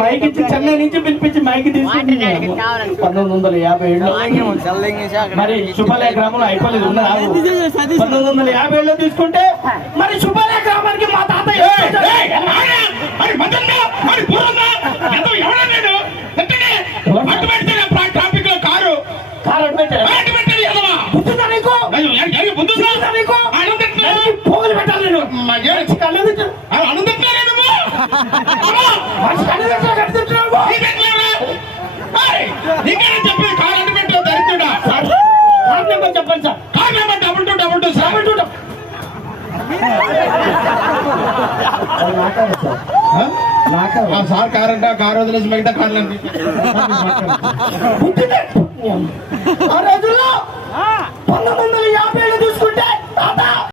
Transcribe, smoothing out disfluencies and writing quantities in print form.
Mic ఇచ్చి చెన్నై నుంచి పిలిపించి మైక్ తీసుకుంటే 1957 మరి శుభలే గ్రామంలో అయిపోలేదు ఉన్న 1957లో తీసుకుంటే మరి శుభలే గ్రామానికి మా తాత ట్రాఫిక్ లో కారు పోగులు పెట్టాలి చెప్పండి sir. Car number 2222 sir. Sir car అంట కార్ వదిలేసి మిగతా కార్లు ఆ రోజుల్లో 1957